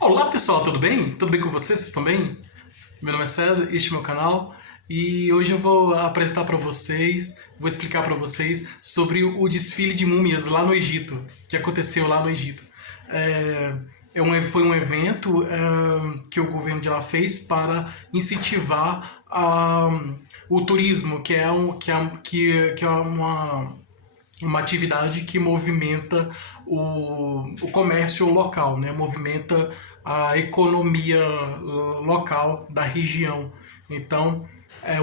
Olá pessoal, tudo bem? Tudo bem com vocês? Vocês estão bem? Meu nome é César, este é meu canal e hoje eu vou apresentar para vocês, vou explicar para vocês sobre o desfile de múmias lá no Egito, que aconteceu lá no Egito. Foi um evento que o governo de lá fez para incentivar o turismo, que é uma atividade que movimenta o comércio local, né? Movimenta a economia local da região. Então,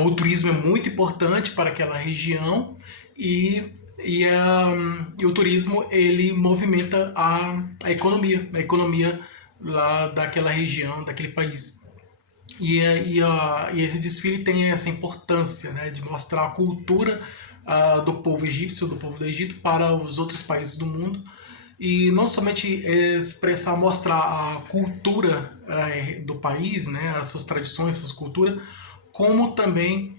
o turismo é muito importante para aquela região e o turismo ele movimenta a economia lá daquela região, daquele país. E esse desfile tem essa importância, né, de mostrar a cultura do povo egípcio, do povo do Egito, para os outros países do mundo. E não somente expressar, mostrar a cultura do país, né, as suas tradições, as suas culturas, como também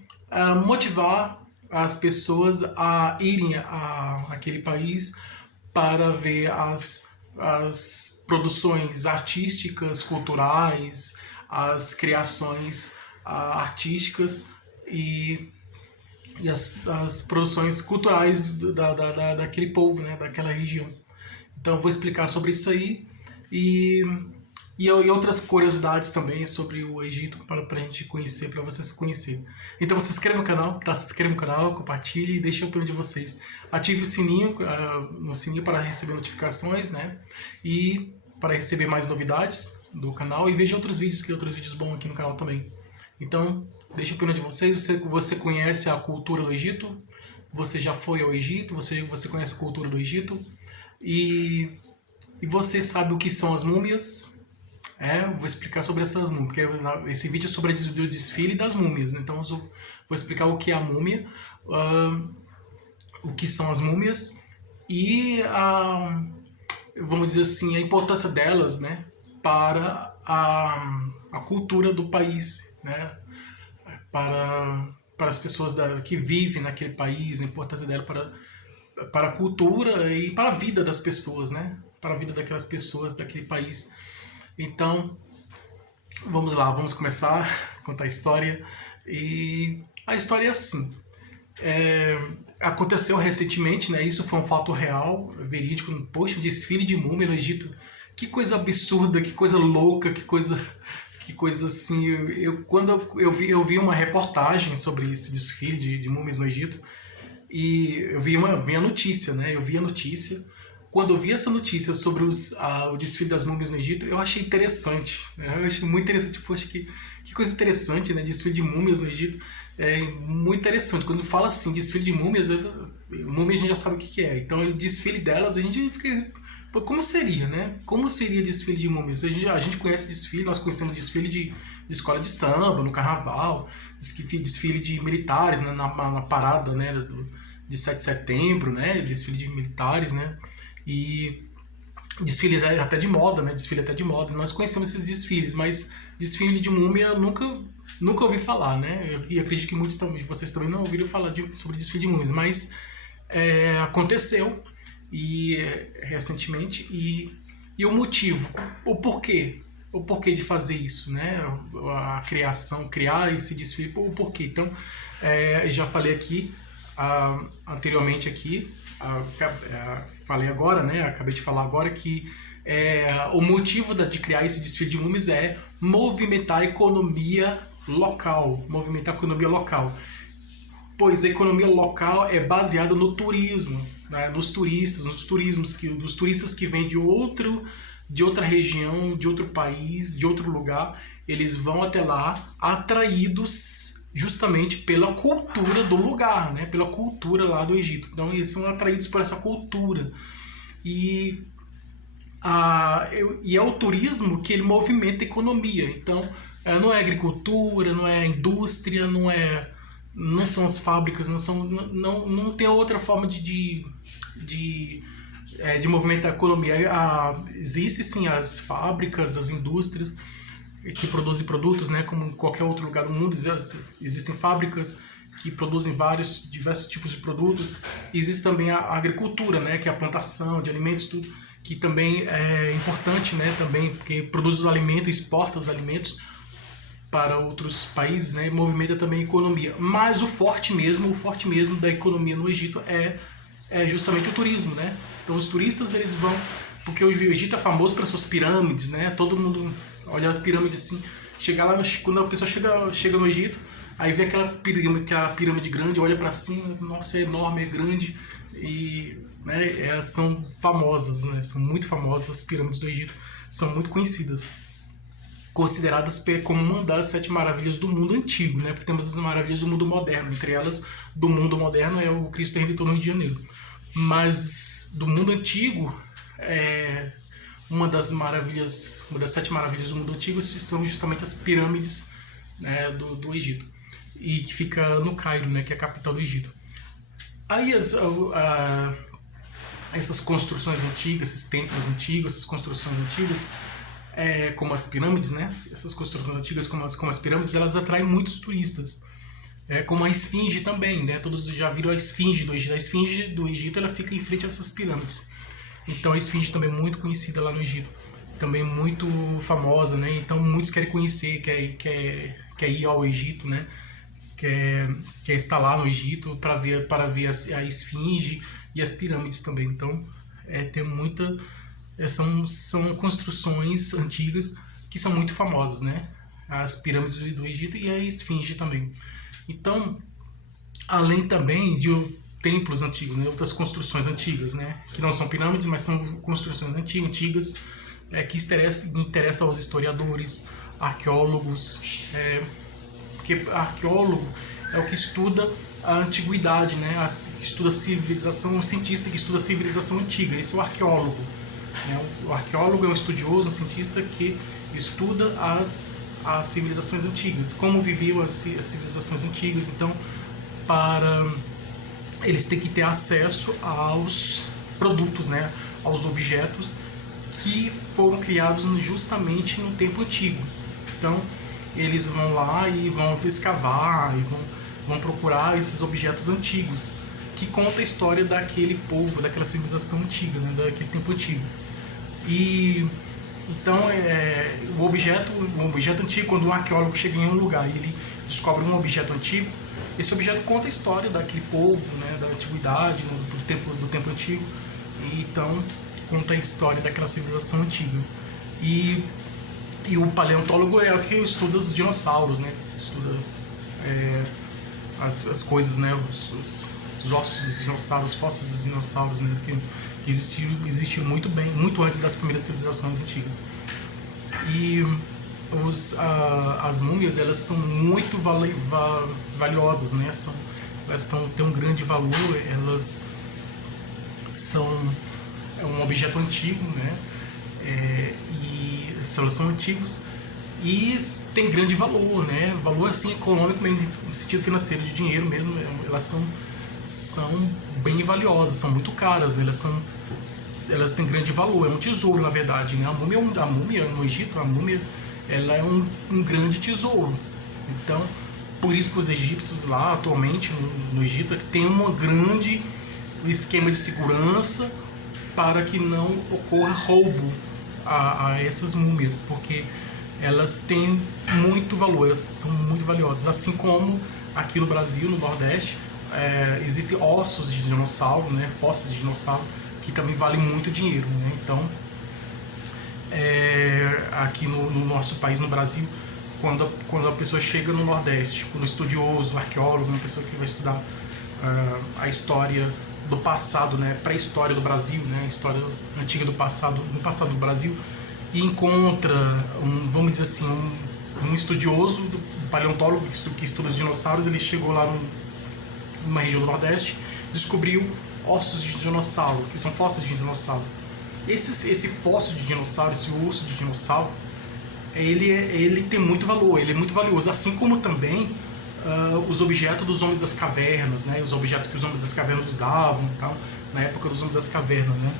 motivar as pessoas a irem àquele país para ver as produções artísticas, culturais, as criações artísticas e as produções culturais daquele povo, né, daquela região. Então eu vou explicar sobre isso aí e, e outras curiosidades também sobre o Egito para a gente conhecer, para vocês conhecerem. Então se inscreva no canal, tá? Se inscreva no canal, compartilhe e deixe a opinião de vocês. Ative o sininho, no sininho para receber notificações, né? E para receber mais novidades do canal e veja outros vídeos bons aqui no canal também. Então, deixa a opinião de vocês. Você conhece a cultura do Egito? Você já foi ao Egito? Você conhece a cultura do Egito? E você sabe o que são as múmias? Vou explicar sobre essas múmias, porque esse vídeo é sobre o desfile das múmias. Então, eu vou explicar o que é a múmia, o que são as múmias e vamos dizer assim, a importância delas, né, para a cultura do país, né, para as pessoas que vivem naquele país, a importância dela para a cultura e para a vida das pessoas, né, para a vida daquelas pessoas daquele país. Então, vamos lá, vamos começar a contar a história. E a história é assim. Aconteceu recentemente, né? Isso foi um fato real, verídico. Poxa, desfile de múmia no Egito. Que coisa absurda, que coisa louca, que coisa assim. Quando eu vi uma reportagem sobre esse desfile de múmias no Egito e eu vi a notícia, né? Eu vi a notícia. Quando eu vi essa notícia sobre o desfile das múmias no Egito, eu achei interessante, né? Eu achei muito interessante. Poxa, que coisa interessante, né? Desfile de múmias no Egito. É muito interessante. Quando fala assim, desfile de múmias, múmia a gente já sabe o que é. Então, o desfile delas, a gente fica... Pô, como seria, né? Como seria desfile de múmias? A gente conhece desfile, nós conhecemos desfile de escola de samba, no carnaval, desfile de militares, né? na parada, né? de 7 de setembro, né? Desfile de militares, né? E desfile até de moda, né? Desfile até de moda. Nós conhecemos esses desfiles, mas desfile de múmia nunca ouvi falar, né? E acredito que muitos de vocês também não ouviram falar sobre desfile de múmias, mas aconteceu recentemente e o motivo, o porquê de fazer isso, né? A criar esse desfile, o porquê. Então, já falei aqui anteriormente aqui, falei agora, né? Acabei de falar agora que o motivo de criar esse desfile de múmias é movimentar a economia local, pois a economia local é baseada no turismo, né? Dos turistas que vêm de outra região, de outro país, de outro lugar, eles vão até lá atraídos justamente pela cultura do lugar, né? Pela cultura lá do Egito. Então eles são atraídos por essa cultura. E é o turismo que ele movimenta a economia. Então não é agricultura, não é indústria, não são as fábricas, não tem outra forma de movimentar a economia. Existem sim as fábricas, as indústrias que produzem produtos, né, como em qualquer outro lugar do mundo. Existem fábricas que produzem diversos tipos de produtos. Existe também a agricultura, né, que é a plantação de alimentos, tudo, que também é importante, né, também, porque produz os alimentos, exporta os alimentos para outros países, né, e movimenta também a economia. Mas o forte mesmo da economia no Egito é justamente o turismo, né? Então os turistas eles vão, porque o Egito é famoso pelas suas pirâmides, né? Todo mundo olha as pirâmides assim, chegar lá, quando a pessoa chega no Egito, aí vê aquela pirâmide grande, olha para cima, nossa, é enorme, é grande, e né, elas são famosas, né? São muito famosas as pirâmides do Egito, são muito conhecidas, consideradas como uma das 7 maravilhas do mundo antigo, né? Porque temos as maravilhas do mundo moderno, entre elas, do mundo moderno é o Cristo Redentor no Rio de Janeiro. Mas do mundo antigo, uma das 7 maravilhas do mundo antigo são justamente as pirâmides, né, do Egito, e que fica no Cairo, né, que é a capital do Egito. Aí essas construções antigas, esses templos antigos, essas construções antigas, como as pirâmides, né? Essas construções antigas como as pirâmides, elas atraem muitos turistas. Como a esfinge também, né? Todos já viram a esfinge do Egito. A esfinge do Egito ela fica em frente a essas pirâmides. Então a esfinge também é muito conhecida lá no Egito, também muito famosa, né? Então muitos querem conhecer, quer ir ao Egito, né? Quer estar lá no Egito para ver a esfinge e as pirâmides também. Então tem muita são construções antigas que são muito famosas, né? As pirâmides do Egito e a esfinge também. Então, além também de templos antigos, né? Outras construções antigas, né? Que não são pirâmides, mas são construções antigas que interessam aos historiadores, arqueólogos, porque arqueólogo é o que estuda a antiguidade, né? Que estuda a civilização, um cientista que estuda a civilização antiga. Esse é o arqueólogo. O arqueólogo é um estudioso, um cientista que estuda as civilizações antigas, como viviam as civilizações antigas. Então, eles têm que ter acesso aos produtos, né, aos objetos que foram criados justamente no tempo antigo. Então, eles vão lá e vão escavar e vão procurar esses objetos antigos que conta a história daquele povo, daquela civilização antiga, né, daquele tempo antigo. E então o objeto antigo, quando um arqueólogo chega em um lugar e ele descobre um objeto antigo, esse objeto conta a história daquele povo, né, da antiguidade, né, do tempo antigo, e então conta a história daquela civilização antiga. E o paleontólogo é o que estuda os dinossauros, né, estuda as coisas, né, os ossos dos dinossauros, os fósseis dos dinossauros, né, que existiu muito antes das primeiras civilizações antigas. E as múmias, elas são muito valiosas, né? Elas têm um grande valor, elas são um objeto antigo, né? E elas são antigos e tem grande valor, né? Valor assim econômico, mesmo no sentido financeiro, de dinheiro mesmo. Elas são bem valiosas, são muito caras, elas têm grande valor, é um tesouro na verdade, né? A múmia no Egito, ela é um grande tesouro. Então, por isso que os egípcios lá atualmente no Egito tem um grande esquema de segurança para que não ocorra roubo a essas múmias, porque elas têm muito valor, elas são muito valiosas, assim como aqui no Brasil, no Nordeste, existem ossos de dinossauro, né, fósseis de dinossauro, que também valem muito dinheiro, né? Então, aqui no nosso país, no Brasil, quando a pessoa chega no Nordeste, quando estudioso, arqueólogo, uma pessoa que vai estudar a história do passado, né, pré-história do Brasil, né, a história antiga do passado, no passado do Brasil, e encontra, vamos dizer assim, um estudioso, um paleontólogo que estuda os dinossauros, ele chegou lá numa região do Nordeste, descobriu ossos de dinossauro, que são fósseis de dinossauro. Esse fóssil de dinossauro, esse osso de dinossauro, ele tem muito valor, ele é muito valioso, assim como também os objetos dos homens das cavernas, né, os objetos que os homens das cavernas usavam, tal, na época dos homens das cavernas, né,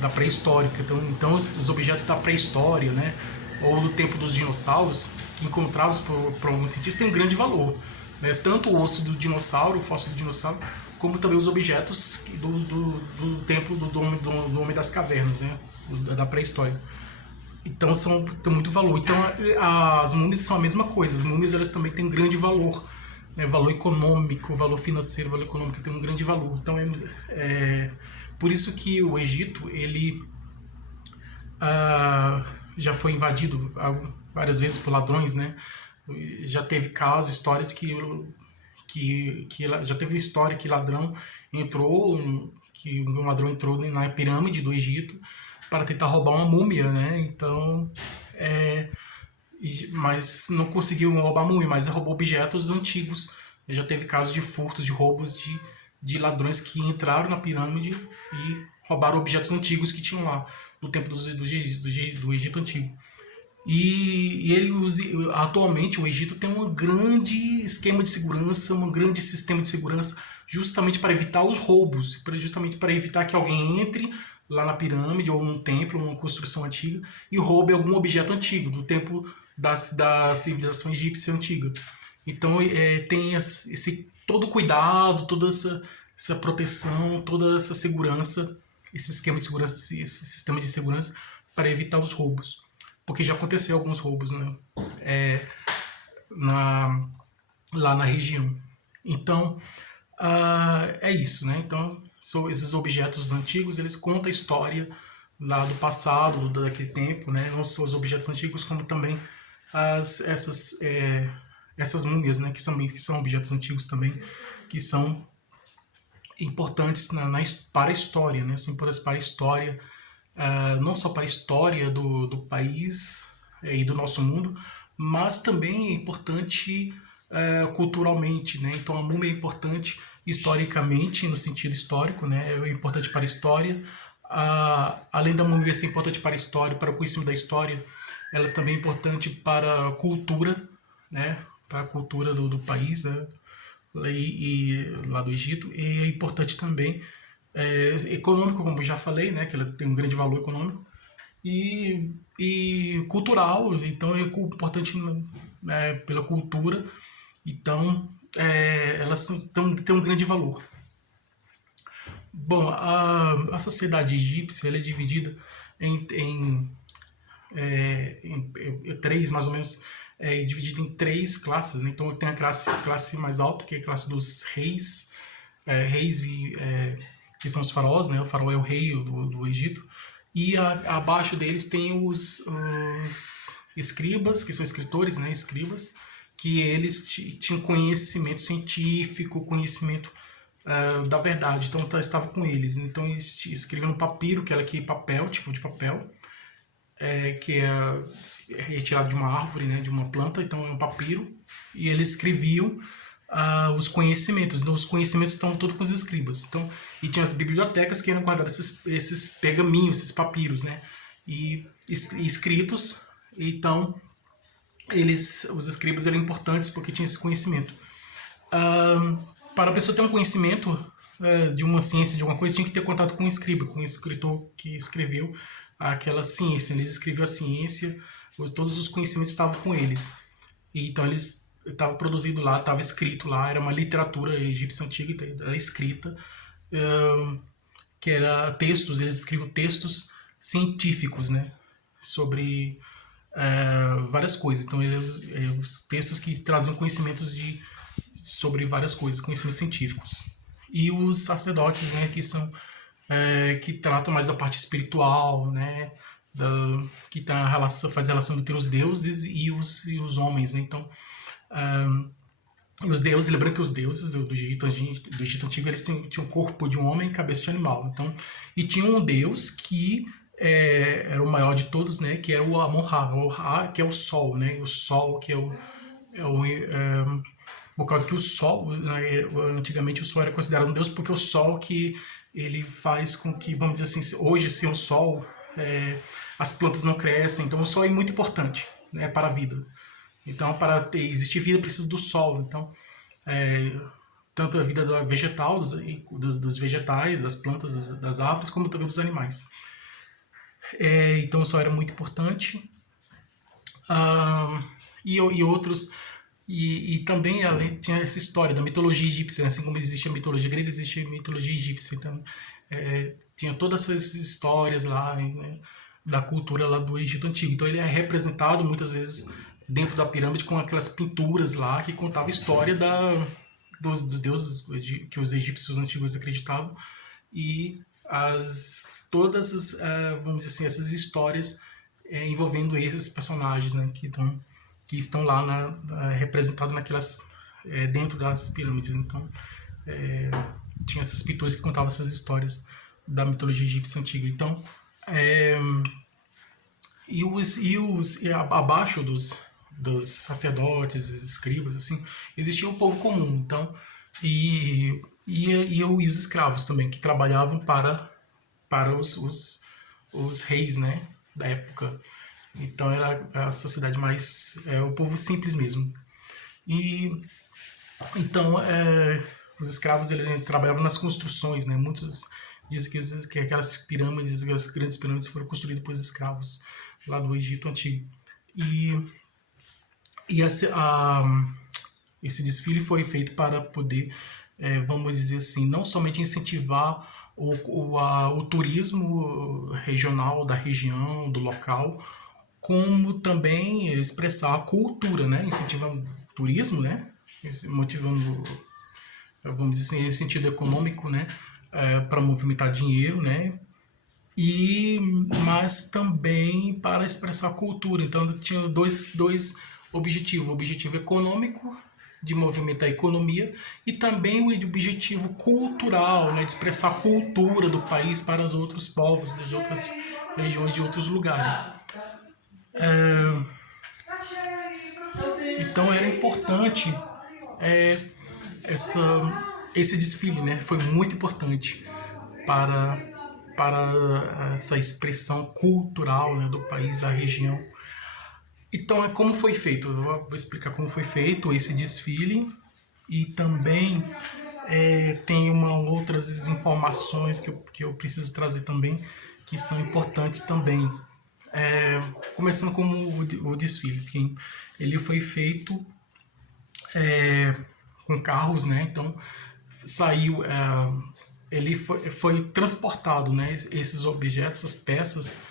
da pré-histórica. Então os objetos da pré-história, né, ou do tempo dos dinossauros, que encontrados por alguns cientistas, têm um grande valor, né, tanto o osso do dinossauro, o fóssil do dinossauro, como também os objetos do tempo do homem das cavernas, né, da pré-história. Então tem muito valor. Então as múmias são a mesma coisa. As múmias elas também têm um grande valor, né? Valor econômico, valor financeiro, valor econômico tem um grande valor. Então por isso que o Egito ele já foi invadido várias vezes por ladrões, né? Já teve casos, histórias que já teve história que um ladrão entrou na pirâmide do Egito para tentar roubar uma múmia, né? Então, mas não conseguiu roubar a múmia, mas roubou objetos antigos. Já teve casos de furtos, de roubos de ladrões que entraram na pirâmide e roubaram objetos antigos que tinham lá, do tempo do Egito Antigo. E atualmente o Egito tem um grande esquema de segurança, um grande sistema de segurança, justamente para evitar os roubos, justamente para evitar que alguém entre lá na pirâmide ou num templo, uma construção antiga, e roube algum objeto antigo, do tempo da civilização egípcia antiga. Então tem todo cuidado, toda essa proteção, toda essa segurança, esse esquema de segurança, esse sistema de segurança para evitar os roubos. Porque já aconteceu alguns roubos, né? Lá na região. Então, é isso, né? Então, são esses objetos antigos, eles contam a história lá do passado, daquele tempo, né? Não só os objetos antigos, como também essas múmias, né? Que são objetos antigos também, que são importantes para a história, né? São importantes para a história, não só para a história do país e do nosso mundo, mas também é importante culturalmente, né? Então a múmia é importante historicamente, no sentido histórico, né? É importante para a história. Além da múmia ser importante para a história, para o conhecimento da história, ela também é importante para a cultura, né? Para a cultura do país, né? E lá do Egito. E é importante também econômico, como eu já falei, né? Que ela tem um grande valor econômico. E cultural, então é importante pela cultura. Então, elas têm um grande valor. Bom, a sociedade egípcia ela é dividida em três, mais ou menos, dividida em três classes, né? Então tem a classe mais alta, que é a classe dos reis, que são os faraós, né? O faraó é o rei do Egito. E abaixo deles tem os escribas, que são escritores, né? Escribas, que eles tinham conhecimento científico, conhecimento da verdade. Então estava com eles. Então eles escreviam no papiro, que era aquele papel, tipo de papel, que é retirado de uma árvore, né? De uma planta. Então é um papiro. E eles escreviam os conhecimentos. Então os conhecimentos estão todos com os escribas. Então, e tinha as bibliotecas que eram guardadas esses pergaminhos, esses papiros, né? E escritos. Então os escribas eram importantes porque tinham esse conhecimento. Para a pessoa ter um conhecimento de uma ciência, de alguma coisa, tinha que ter contato com um escriba, com um escritor que escreveu aquela ciência. Eles escreviam a ciência, todos os conhecimentos estavam com eles. E então eles estavam produzido lá, estava escrito lá, era uma literatura egípcia antiga, era escrita, que era textos, eles escreviam textos científicos, né, sobre várias coisas. Então os textos que traziam conhecimentos sobre várias coisas, conhecimentos científicos. E os sacerdotes, né, que são que tratam mais da parte espiritual, né, que faz relação entre os deuses e os homens, né? Então os deuses, lembrando que os deuses do Egito Antigo, eles tinham o corpo de um homem e cabeça de animal. Então, e tinha um deus que era o maior de todos, né, que era o Amon-Ra. O Ra, que é o sol, né? O sol que por causa que o sol, né, antigamente o sol era considerado um deus, porque o sol que ele faz com que, vamos dizer assim, hoje sem o sol as plantas não crescem. Então o sol é muito importante, né, para a vida. Então, para existir vida, precisa do sol. Então, tanto a vida vegetal, dos vegetais, das plantas, das árvores, como também dos animais. Então, o sol era muito importante. E outros... E também tinha essa história da mitologia egípcia, assim como existe a mitologia grega, existe a mitologia egípcia. Então, tinha todas essas histórias lá, né? da cultura lá do Egito Antigo. Então ele é representado muitas vezes dentro da pirâmide com aquelas pinturas lá que contavam a história dos deuses que os egípcios antigos acreditavam e todas as, vamos dizer assim, essas histórias envolvendo esses personagens, né, que estão lá representados dentro das pirâmides. Então tinha essas pinturas que contavam essas histórias da mitologia egípcia antiga. Então abaixo dos sacerdotes, escribas, assim, existia o povo comum. Então, e os escravos também, que trabalhavam para os reis, né, da época. Então era a sociedade mais, o povo simples mesmo. E então os escravos trabalhavam nas construções, né? Muitos dizem que aquelas pirâmides, as grandes pirâmides foram construídas por escravos lá do Egito Antigo. E esse desfile foi feito para poder, vamos dizer assim, não somente incentivar o turismo regional da região, do local, como também expressar a cultura, né? Incentivando o turismo, né? Motivando, vamos dizer assim, esse sentido econômico, né? Para movimentar dinheiro, né? Mas também para expressar a cultura. Então tinha dois objetivos: o objetivo econômico, de movimentar a economia, e também o objetivo cultural, né, de expressar a cultura do país para os outros povos de outras regiões, de outros lugares. Então era importante esse desfile, né? Foi muito importante para essa expressão cultural, né, do país, da região. Então, como foi feito? Eu vou explicar como foi feito esse desfile e também tem outras informações que eu preciso trazer também, que são importantes também. Começando com o desfile, que ele foi feito com carros, né? Então, saiu... ele foi transportado, né? Esses objetos, essas peças,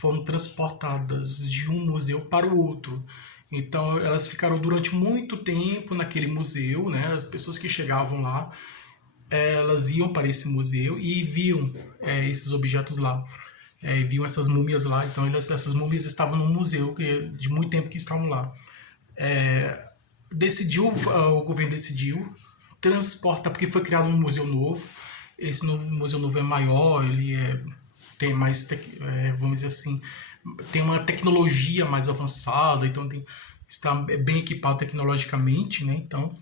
foram transportadas de um museu para o outro. Então elas ficaram durante muito tempo naquele museu, né? As pessoas que chegavam lá, elas iam para esse museu e viam esses objetos lá, viam essas múmias lá. Então essas múmias estavam no museu de muito tempo que estavam lá. O governo decidiu transportar, porque foi criado um museu novo. Esse museu novo é maior, ele tem mais, vamos dizer assim, tem uma tecnologia mais avançada, então está bem equipado tecnologicamente, né? Então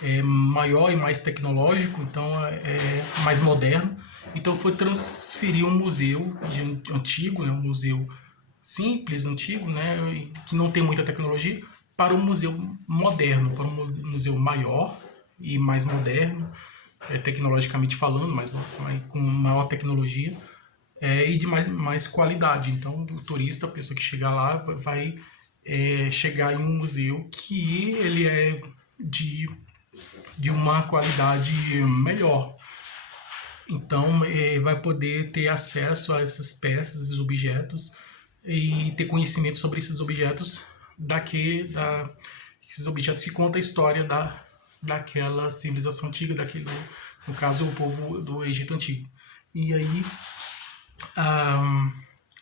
é maior e mais tecnológico, então é mais moderno. Então foi transferir um museu antigo, né? Um museu simples, antigo, né? Que não tem muita tecnologia, para um museu moderno, para um museu maior e mais moderno, tecnologicamente falando, mas com maior tecnologia e de mais qualidade. Então, o turista, a pessoa que chegar lá, vai chegar em um museu que ele é de uma qualidade melhor. Então, vai poder ter acesso a essas peças, esses objetos, e ter conhecimento sobre esses objetos, esses objetos que contam a história daquela civilização antiga, no caso, o povo do Egito Antigo. E aí,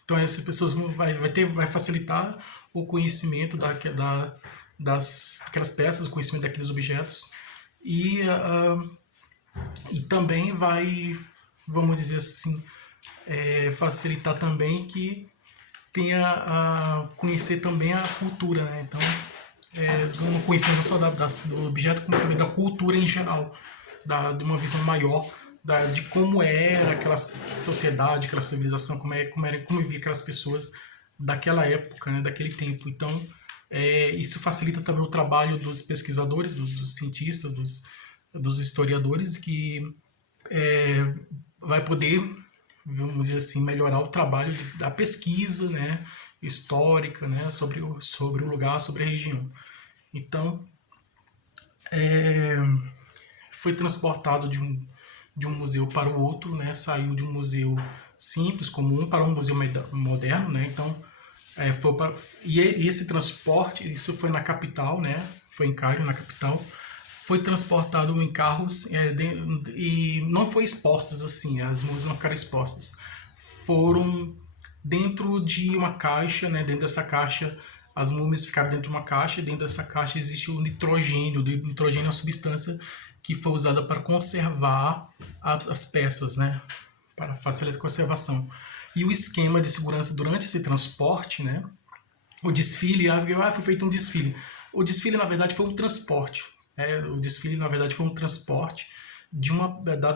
então essas pessoas vai facilitar o conhecimento daquelas peças, o conhecimento daqueles objetos, e também vai, vamos dizer assim, facilitar também que tenha a conhecer também a cultura, né? Então, não conhecer não só do objeto, como também da cultura em geral, de uma visão maior de como era aquela sociedade, aquela civilização, como vivia aquelas pessoas daquela época, né, daquele tempo. Então, isso facilita também o trabalho dos pesquisadores, dos cientistas, dos historiadores, que vai poder, vamos dizer assim, melhorar o trabalho da pesquisa, né, histórica, né, sobre o lugar, sobre a região. Então, foi transportado de um museu para o outro, né? Saiu de um museu simples, comum, para um museu moderno, né? Então, e esse transporte, isso foi na capital, né? Foi em Cairo, na capital. Foi transportado em carros e não foi expostas assim, as múmias não ficaram expostas. Foram dentro de uma caixa, né? Dentro dessa caixa, as múmias ficaram dentro de uma caixa, e dentro dessa caixa existe o nitrogênio. O nitrogênio é uma substância que foi usada para conservar as peças, né? Para facilitar a conservação. E o esquema de segurança durante esse transporte, né? O desfile, foi feito um desfile. O desfile, na verdade, foi um transporte. O desfile, na verdade, foi um transporte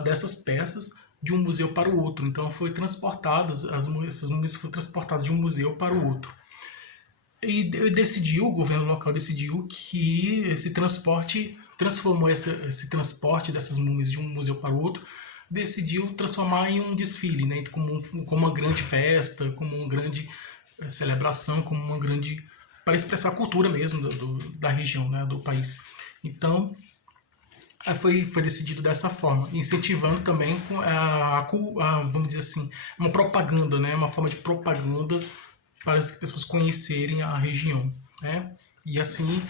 dessas peças de um museu para o outro. Então, foi transportado, essas múmias foram transportadas de um museu para o outro. E o governo local decidiu que esse transporte, transformou esse transporte dessas múmias de um museu para o outro, decidiu transformar em um desfile, né? Como uma grande festa, como uma grande celebração, como uma grande... para expressar a cultura mesmo da região, né? Do país. Então, foi decidido dessa forma, incentivando também vamos dizer assim, uma propaganda, né? Uma forma de propaganda para as pessoas conhecerem a região, né? E assim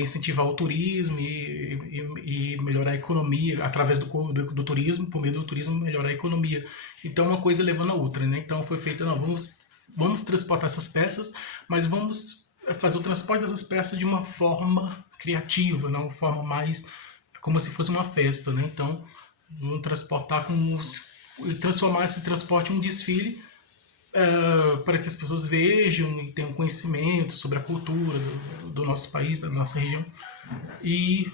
incentivar o turismo e melhorar a economia através do turismo, por meio do turismo melhorar a economia. Então uma coisa levando a outra, né? Então foi feito, não, vamos transportar essas peças, mas vamos fazer o transporte dessas peças de uma forma criativa, né? Uma forma mais como se fosse uma festa, né? Então vamos transportar transformar esse transporte em um desfile, para que as pessoas vejam e tenham conhecimento sobre a cultura do nosso país, da nossa região, e,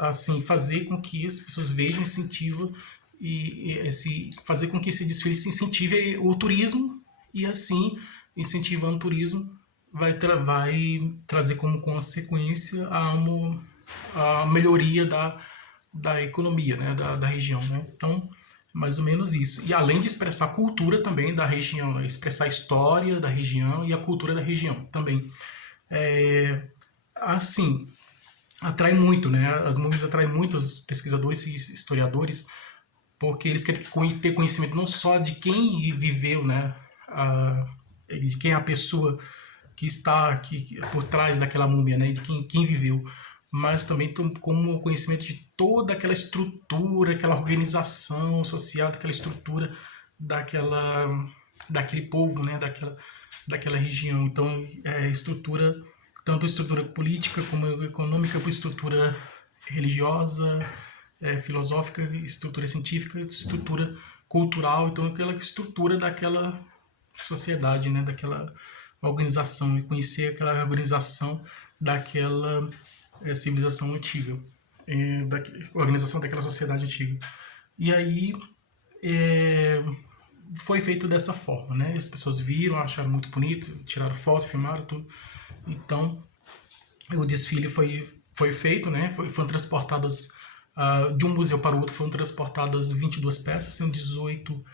assim fazer com que as pessoas vejam, incentiva fazer com que esse desfile se incentive o turismo, e assim incentivando o turismo vai trazer como consequência a melhoria da economia, né, da região, né? Então, mais ou menos isso. E além de expressar a cultura também da região, né? Expressar a história da região e a cultura da região também. Assim, atrai muito, né? As múmias atraem muito os pesquisadores e historiadores, porque eles querem ter conhecimento não só de quem viveu, né? De quem é a pessoa que está aqui por trás daquela múmia, né? De quem viveu, mas também como conhecimento de toda aquela estrutura, aquela organização social, daquela estrutura daquele povo, né? Daquela região. Então, estrutura, tanto estrutura política como econômica, como estrutura religiosa, filosófica, estrutura científica, estrutura cultural. Então, aquela estrutura daquela sociedade, né? Daquela organização, e conhecer aquela organização daquela civilização antiga, da organização daquela sociedade antiga. E aí foi feito dessa forma, né? As pessoas viram, acharam muito bonito, tiraram foto, filmaram tudo. Então o desfile foi feito, né? Foram transportadas de um museu para o outro, foram transportadas 22 peças, sendo 18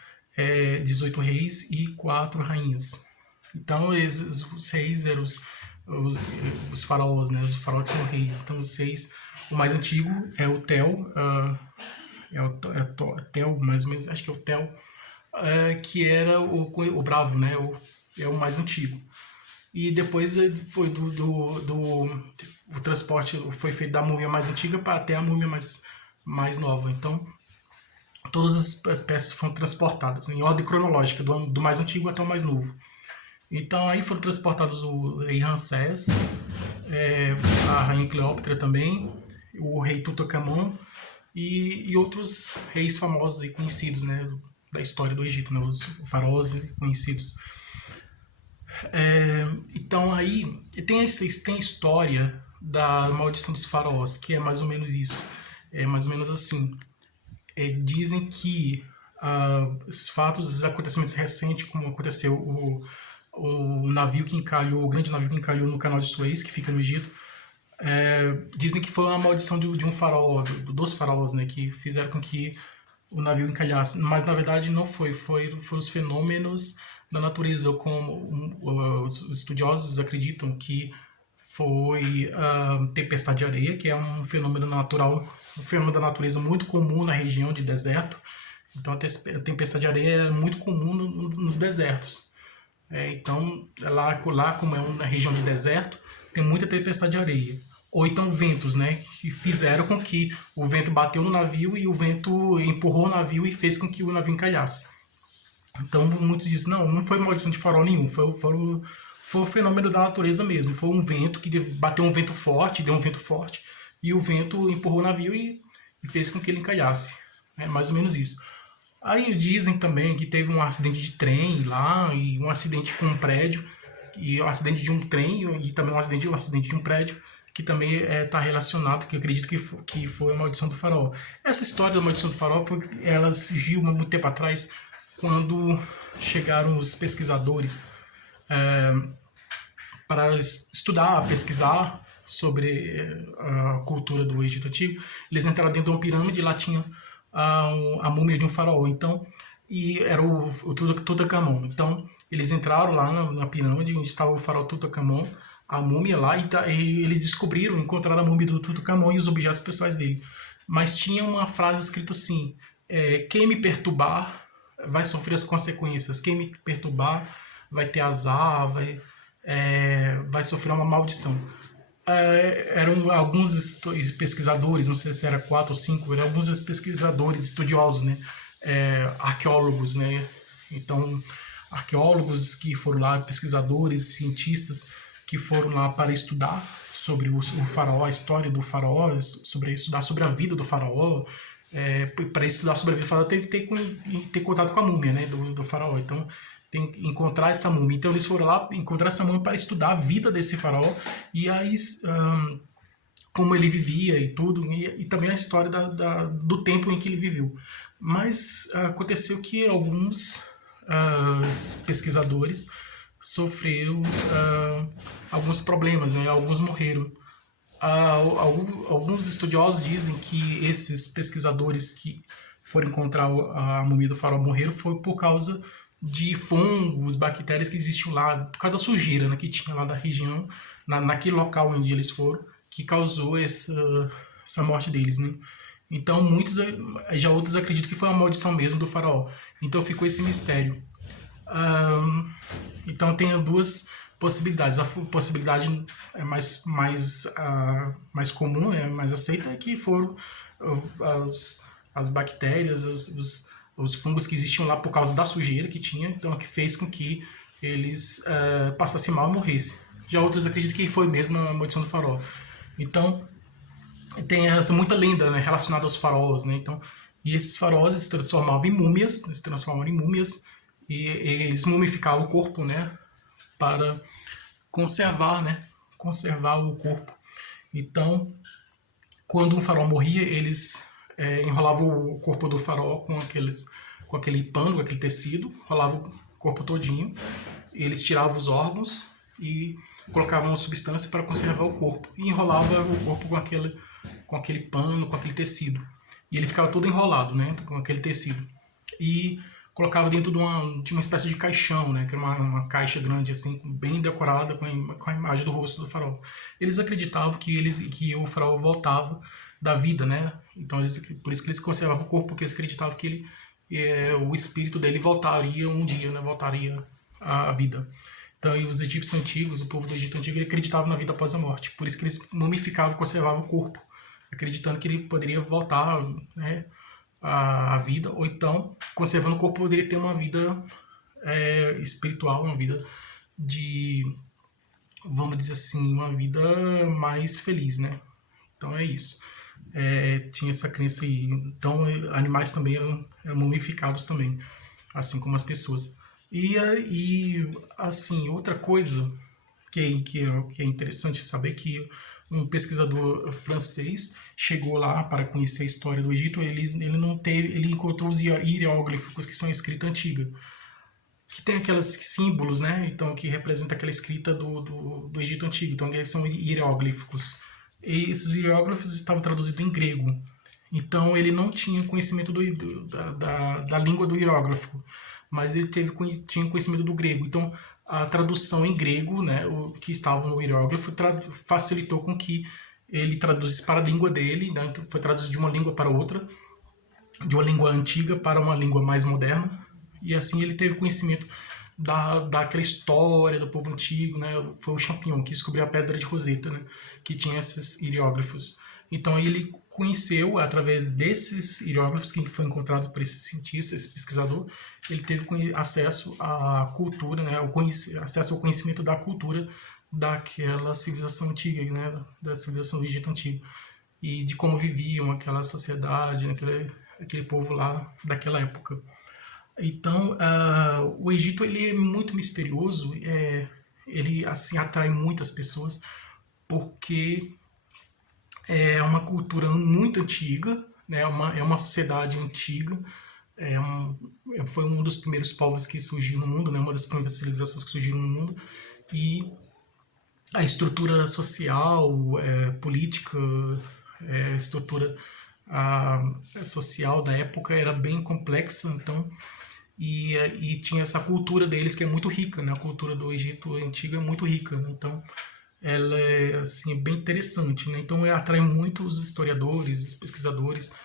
reis e 4 rainhas. Então os reis eram os faraós, né? Os faraós que são reis. Então os seis, o mais antigo é o Tel, Tel, mais ou menos, acho que é o Tel, que era o bravo, né? É o mais antigo. E depois foi o transporte foi feito da múmia mais antiga até a múmia mais nova. Então todas as peças foram transportadas em ordem cronológica, do mais antigo até o mais novo. Então aí foram transportados o rei Ramsés, a rainha Cleópatra também, o rei Tutankhamon e outros reis famosos e conhecidos, né, da história do Egito, né, os faraós conhecidos. Então aí tem a história da maldição dos faraós, que é mais ou menos isso. É mais ou menos assim. Dizem que os fatos, os acontecimentos recentes, como aconteceu o navio que encalhou, o grande navio que encalhou no canal de Suez, que fica no Egito, dizem que foi uma maldição de um faraó, dos faraós, né, que fizeram com que o navio encalhasse, mas na verdade não foram os fenômenos da natureza, como os estudiosos acreditam que foi tempestade de areia, que é um fenômeno natural, um fenômeno da natureza muito comum na região de deserto, Então a tempestade de areia é muito comum nos desertos. Então, lá como é uma região de deserto, tem muita tempestade de areia. Ou então ventos, né, que fizeram com que o vento bateu no navio e o vento empurrou o navio e fez com que o navio encalhasse. Então, muitos dizem, não foi maldição de farol nenhum, foi um fenômeno da natureza mesmo. Foi um vento que bateu um vento forte, deu um vento forte, e o vento empurrou o navio e fez com que ele encalhasse. É mais ou menos isso. Aí dizem também que teve um acidente de trem lá, e um acidente com um prédio, e um acidente de um trem, e também um acidente de um prédio, que também está relacionado, que eu acredito que foi a maldição do faraó. Essa história da maldição do faraó, ela surgiu muito tempo atrás, quando chegaram os pesquisadores para estudar, pesquisar sobre a cultura do Egito Antigo. Eles entraram dentro de uma pirâmide e lá tinha a múmia de um faraó. Então, e era o Tutankhamon. Então, eles entraram lá na pirâmide onde estava o faraó Tutankhamon, a múmia lá, e eles encontraram a múmia do Tutankhamon e os objetos pessoais dele. Mas tinha uma frase escrita assim: quem me perturbar vai sofrer as consequências, quem me perturbar vai ter azar, vai sofrer uma maldição. Eram alguns pesquisadores, não sei se era 4 ou 5, eram alguns pesquisadores estudiosos, né? Arqueólogos, né? Então, arqueólogos que foram lá, pesquisadores, cientistas que foram lá para estudar sobre o faraó, a história do faraó, estudar sobre a vida do faraó. Para estudar sobre a vida do faraó tem que ter contato com a múmia, né, do faraó. Então tem que encontrar essa múmia. Então eles foram lá encontrar essa múmia para estudar a vida desse faraó e aí como ele vivia e tudo, e também a história do tempo em que ele viveu. Mas aconteceu que alguns pesquisadores sofreram alguns problemas, né? Alguns morreram. Alguns estudiosos dizem que esses pesquisadores que foram encontrar a múmia do faraó morreram foi por causa de fungos, bactérias que existiam lá, por causa da sujeira, né, que tinha lá da região, naquele local onde eles foram, que causou essa morte deles, né? Então muitos, já outros acreditam que foi uma maldição mesmo do faraó. Então ficou esse mistério. Então tem duas possibilidades. A possibilidade mais comum, né, mais aceita, é que foram as bactérias, os fungos que existiam lá por causa da sujeira que tinha, então que fez com que eles passassem mal e morressem. Já outros acreditam que foi mesmo a maldição do faraó. Então tem muita lenda, né, relacionada aos faraós, né? Então, e esses faraós se transformavam em múmias, e eles mumificavam o corpo, né, para conservar, né, conservar o corpo. Então, quando um faraó morria, eles enrolavam o corpo do faraó com aquele pano, com aquele tecido, enrolavam o corpo todinho, eles tiravam os órgãos e colocavam uma substância para conservar o corpo, e enrolava o corpo com aquele pano, com aquele tecido. E ele ficava todo enrolado, né, com aquele tecido. E colocava dentro de uma espécie de caixão, né, que era uma caixa grande, assim, bem decorada com a imagem do rosto do faraó. Eles acreditavam que o faraó voltava da vida, né? Então por isso que eles conservavam o corpo, porque eles acreditavam que o espírito dele voltaria um dia, né? Voltaria à vida. Então, e os egípcios antigos, o povo do Egito antigo, ele acreditava na vida após a morte. Por isso que eles mumificavam, conservavam o corpo, acreditando que ele poderia voltar, né, à vida, ou então, conservando o corpo, poderia ter uma vida espiritual, uma vida vamos dizer assim, uma vida mais feliz, né? Então é isso. Tinha essa crença aí. Então, animais também eram mumificados também, assim como as pessoas. E assim, outra coisa que é interessante saber, que um pesquisador francês chegou lá para conhecer a história do Egito. Ele encontrou os hieróglifos, que são a escrita antiga, que tem aqueles símbolos, né? Então, que representa aquela escrita do Egito antigo. Então, eles são hieróglifos. E esses hieróglifos estavam traduzidos em grego. Então, ele não tinha conhecimento da língua do hieróglifo, mas ele tinha conhecimento do grego. Então, a tradução em grego, né, o que estava no hieróglifo, facilitou com que ele traduzisse para a língua dele, né? Então, foi traduzido de uma língua para outra, de uma língua antiga para uma língua mais moderna, e assim ele teve conhecimento daquela história do povo antigo, né? Foi o Champollion que descobriu a pedra de Roseta, né? Que tinha esses hieróglifos. Então ele conheceu, através desses hieróglifos que foi encontrado por esse cientista, esse pesquisador, ele teve acesso à cultura, né? Acesso ao conhecimento da cultura daquela civilização antiga, né? Da civilização do Egito Antigo. E de como viviam aquela sociedade, aquele povo lá daquela época. Então, o Egito ele é muito misterioso, ele assim atrai muitas pessoas porque é uma cultura muito antiga, né? É uma sociedade antiga, foi um dos primeiros povos que surgiu no mundo, né? Uma das primeiras civilizações que surgiram no mundo, e a estrutura social, política, estrutura social da época era bem complexa, então e tinha essa cultura deles que é muito rica, né? A cultura do Egito antigo é muito rica, né? Então ela é assim bem interessante, né? Então atrai muito os historiadores, os pesquisadores,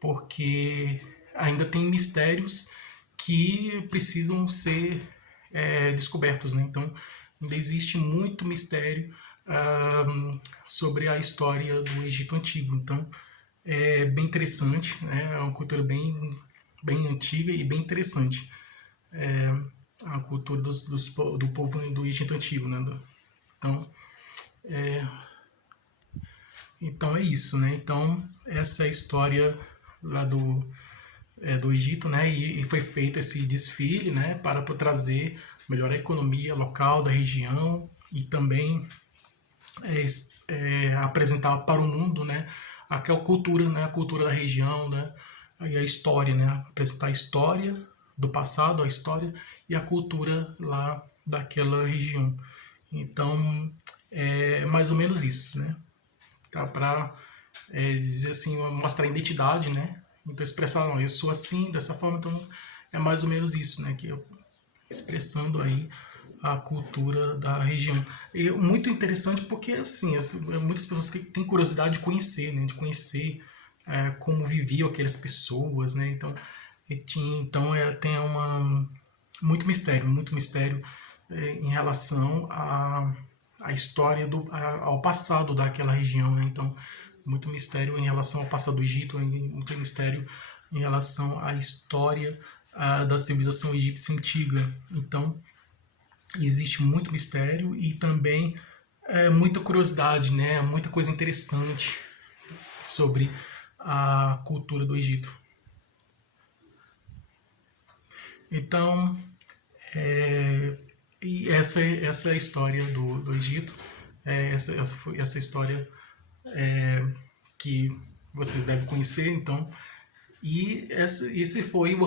porque ainda tem mistérios que precisam ser descobertos, né? Então ainda existe muito mistério sobre a história do Egito Antigo. Então é bem interessante, né? É uma cultura bem antiga e bem interessante. A cultura do povo do Egito Antigo, né? Então, então é isso, né? Então essa é a história lá do Egito, né? E foi feito esse desfile, né? Para trazer melhor a economia local da região e também apresentar para o mundo, né? Aquela cultura, né? A cultura da região, né? E a história, né? Apresentar a história do passado, a história e a cultura lá daquela região. Então, é mais ou menos isso, né? Tá? Para dizer assim, mostrar a identidade, né? Então, expressar, não, eu sou assim, dessa forma, então é mais ou menos isso, né? Que eu, expressando aí a cultura da região. E muito interessante porque, assim, muitas pessoas têm curiosidade de conhecer, né? De conhecer como viviam aquelas pessoas, né? Então, tem muito mistério em relação à história ao passado daquela região, né? Então, muito mistério em relação ao passado do Egito, muito mistério em relação à história da civilização egípcia antiga. Então, existe muito mistério e também muita curiosidade, né? Muita coisa interessante sobre a cultura do Egito. Então, e essa é a história do Egito. Essa história que vocês devem conhecer, então. E esse foi o